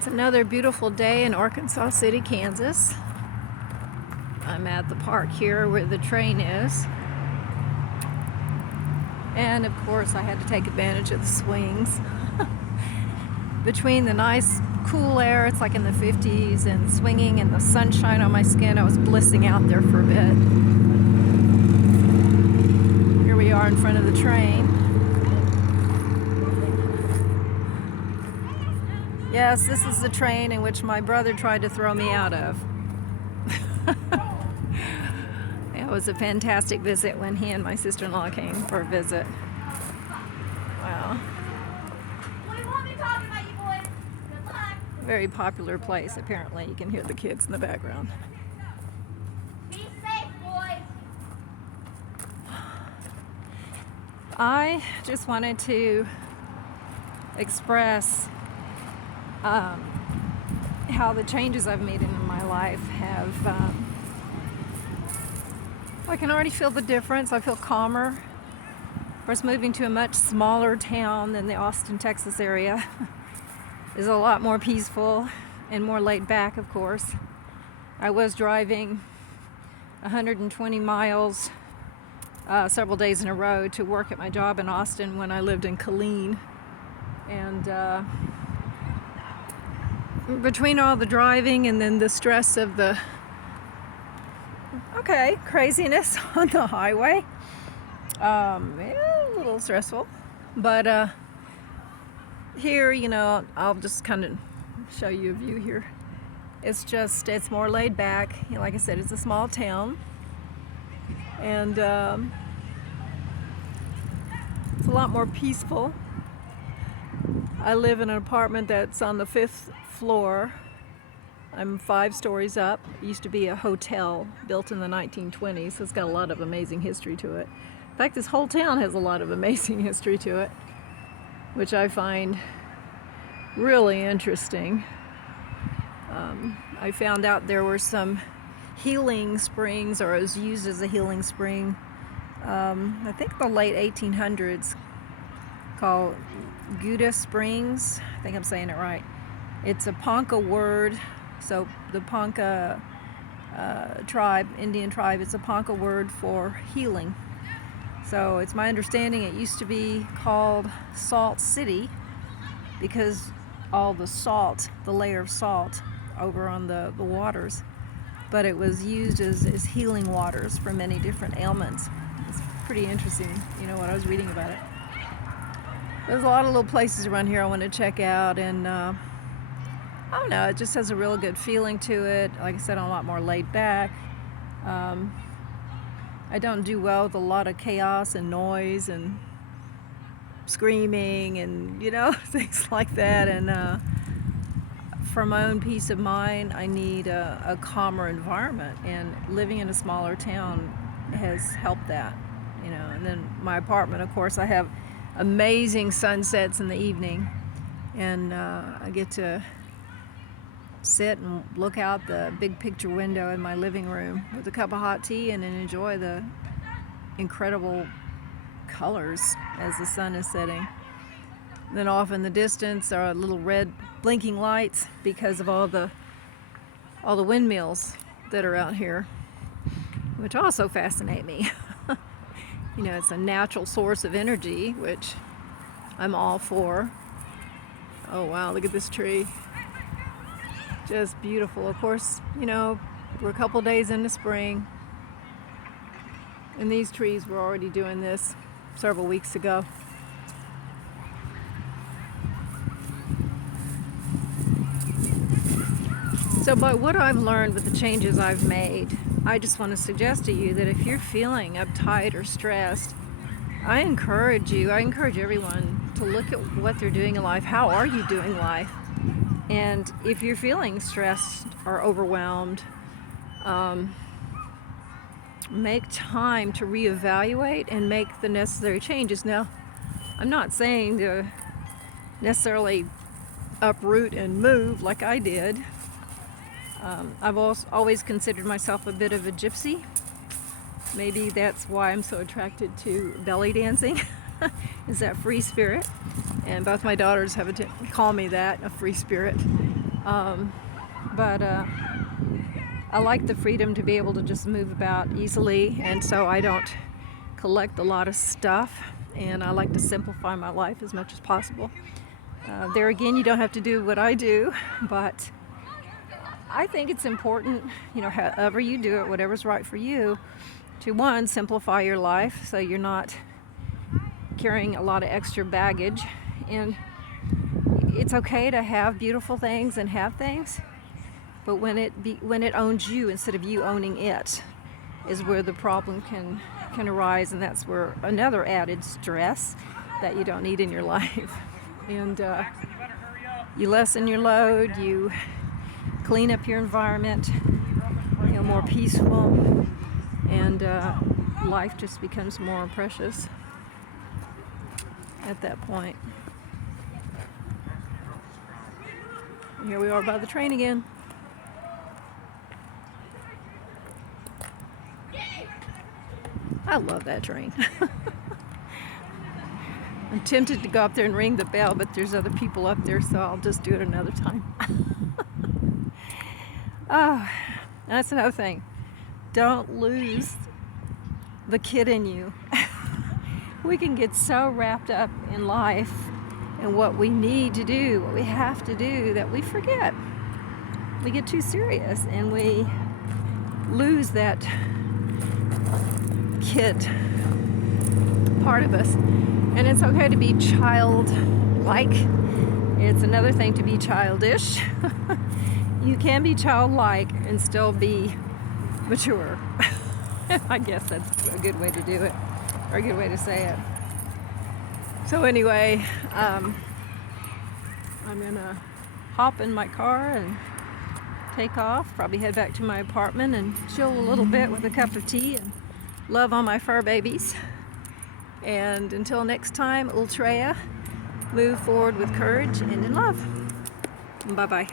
It's another beautiful day in Arkansas City, Kansas. I'm at the park here where the train is. And of course I had to take advantage of the swings. Between the nice cool air, it's like in the 50s, and swinging and the sunshine on my skin, I was blissing out there for a bit. Here we are in front of the train. Yes, this is the train in which my brother tried to throw me out of. It was a fantastic visit when he and my sister-in-law came for a visit. Wow. Very popular place, apparently. You can hear the kids in the background. Be safe, boys. I just wanted to express how the changes I've made in my life have, I can already feel the difference. I feel calmer. Of course, moving to a much smaller town than the Austin, Texas area is a lot more peaceful and more laid back, of course. I was driving 120 miles several days in a row to work at my job in Austin when I lived in Killeen. And between all the driving and then the stress of the craziness on the highway, yeah, a little stressful, but here, I'll just kind of show you a view here. It's more laid back. Like I said, it's a small town, and it's a lot more peaceful. I live in an apartment that's on the 5th floor. I'm 5 stories up. It used to be a hotel built in the 1920s, so it's got a lot of amazing history to it. In fact, this whole town has a lot of amazing history to it, which I find really interesting. I found out there were some healing springs, or it was used as a healing spring, I think the late 1800s, called Gouda Springs. I think I'm saying it right. It's a Ponca word. So the Ponca tribe, Indian tribe, it's a Ponca word for healing. So it's my understanding it used to be called Salt City because all the salt, the layer of salt over on the waters, but it was used as healing waters for many different ailments. It's pretty interesting, what I was reading about it. There's a lot of little places around here I want to check out, and I don't know, it just has a real good feeling to it. Like I said, I'm a lot more laid back. I don't do well with a lot of chaos and noise and screaming and, things like that. And for my own peace of mind, I need a calmer environment. And living in a smaller town has helped that, And then my apartment, of course, I have amazing sunsets in the evening. And I get to sit and look out the big picture window in my living room with a cup of hot tea and then enjoy the incredible colors as the sun is setting. Then off in the distance are little red blinking lights because of all the windmills that are out here, which also fascinate me. It's a natural source of energy, which I'm all for. Oh wow, look at this tree. Just beautiful. Of course, we're a couple days into spring, and these trees were already doing this several weeks ago. So by what I've learned with the changes I've made, I just want to suggest to you that if you're feeling uptight or stressed, I encourage everyone to look at what they're doing in life. How are you doing life? And if you're feeling stressed or overwhelmed, make time to reevaluate and make the necessary changes. Now, I'm not saying to necessarily uproot and move like I did. I've always considered myself a bit of a gypsy. Maybe that's why I'm so attracted to belly dancing, is that free spirit. And both my daughters call me that, a free spirit. But I like the freedom to be able to just move about easily, and so I don't collect a lot of stuff, and I like to simplify my life as much as possible. There again, you don't have to do what I do, but I think it's important, however you do it, whatever's right for you, to one, simplify your life so you're not carrying a lot of extra baggage. And it's okay to have beautiful things and have things, but when it owns you instead of you owning it is where the problem can arise, and that's where another added stress that you don't need in your life. And you lessen your load, you clean up your environment, more peaceful, and life just becomes more precious at that point. Here we are by the train again. I love that train. I'm tempted to go up there and ring the bell, but there's other people up there, so I'll just do it another time. Oh, that's another thing. Don't lose the kid in you. We can get so wrapped up in life and what we need to do, what we have to do, that we forget. We get too serious and we lose that kid part of us. And it's okay to be childlike. It's another thing to be childish. You can be childlike and still be mature. I guess that's a good way to do it, or a good way to say it. So anyway, I'm gonna hop in my car and take off, probably head back to my apartment and chill a little bit with a cup of tea and love on my fur babies. And until next time, Ultrea, move forward with courage and in love. Bye-bye.